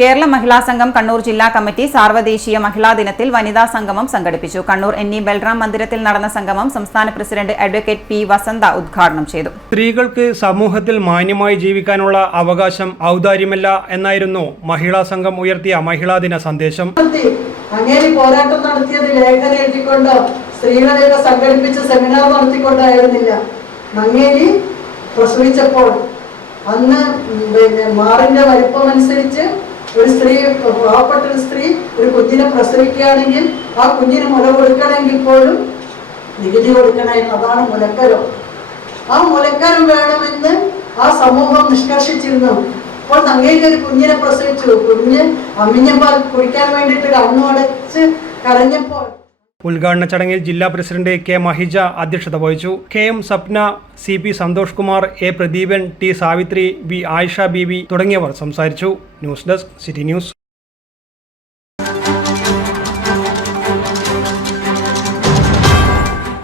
കേരള മഹിളാ സംഘം കണ്ണൂർ ജില്ലാ കമ്മിറ്റി സാർവദേശീയ മഹിളാ ദിനത്തിൽ വനിതാ സംഗമം സംഘടിപ്പിച്ചു. കണ്ണൂർ NE ബൽറാം മന്ദിരത്തിൽ നടന്ന സംഗമം സംസ്ഥാന പ്രസിഡന്റ് അഡ്വക്കേറ്റ് P. വസന്ത ഉദ്ഘാടനം ചെയ്തു. സ്ത്രീകൾക്ക് സമൂഹത്തിൽ മാന്യമായി ജീവിക്കാനുള്ള അവകാശം ഔദാര്യമല്ല എന്നായിരുന്നു മഹിളാ സംഘം ഉയർത്തിയ മഹിളാ ദിന സന്ദേശം. അങ്ങേരി പോരാട്ടം നടത്തിയത് ലേഖനം എഴുതിക്കൊണ്ടോ സ്ത്രീകളെയൊക്കെ സംഘടിപ്പിച്ച് സെമിനാർ നടത്തിക്കൊണ്ടായിരുന്നില്ല. അങ്ങേരി പ്രസവിച്ചപ്പോൾ അന്ന് മാറിന്റെ വലിപ്പമനുസരിച്ച് ഒരു സ്ത്രീ, പാവപ്പെട്ട ഒരു സ്ത്രീ ഒരു കുഞ്ഞിനെ പ്രസവിക്കുകയാണെങ്കിൽ ആ കുഞ്ഞിന് മുല കൊടുക്കണമെങ്കിൽ പോലും നികുതി കൊടുക്കണമായിരുന്നു. അതാണ് മുലക്കരം. ആ മുലക്കരം വേണമെന്ന് ആ സമൂഹം നിഷ്കർഷിച്ചിരുന്നു. അപ്പോൾ അങ്ങേക്ക് ഒരു കുഞ്ഞിനെ പ്രസവിച്ചു. കുഞ്ഞ് അമ്മിഞ്ഞപ്പാൽ കുടിക്കാൻ വേണ്ടിയിട്ട് കണ്ണുടച്ച് കരഞ്ഞപ്പോൾ ഉദ്ഘാടന ചടങ്ങിൽ ജില്ലാ പ്രസിഡന്റ് K. മഹിജ അധ്യക്ഷത വഹിച്ചു. KM Sapna, CP Santhosh Kumar, A. Pradeepan, T. Savitri, B. Ayisha ബീബി തുടങ്ങിയവർ സംസാരിച്ചു. News desk, city news.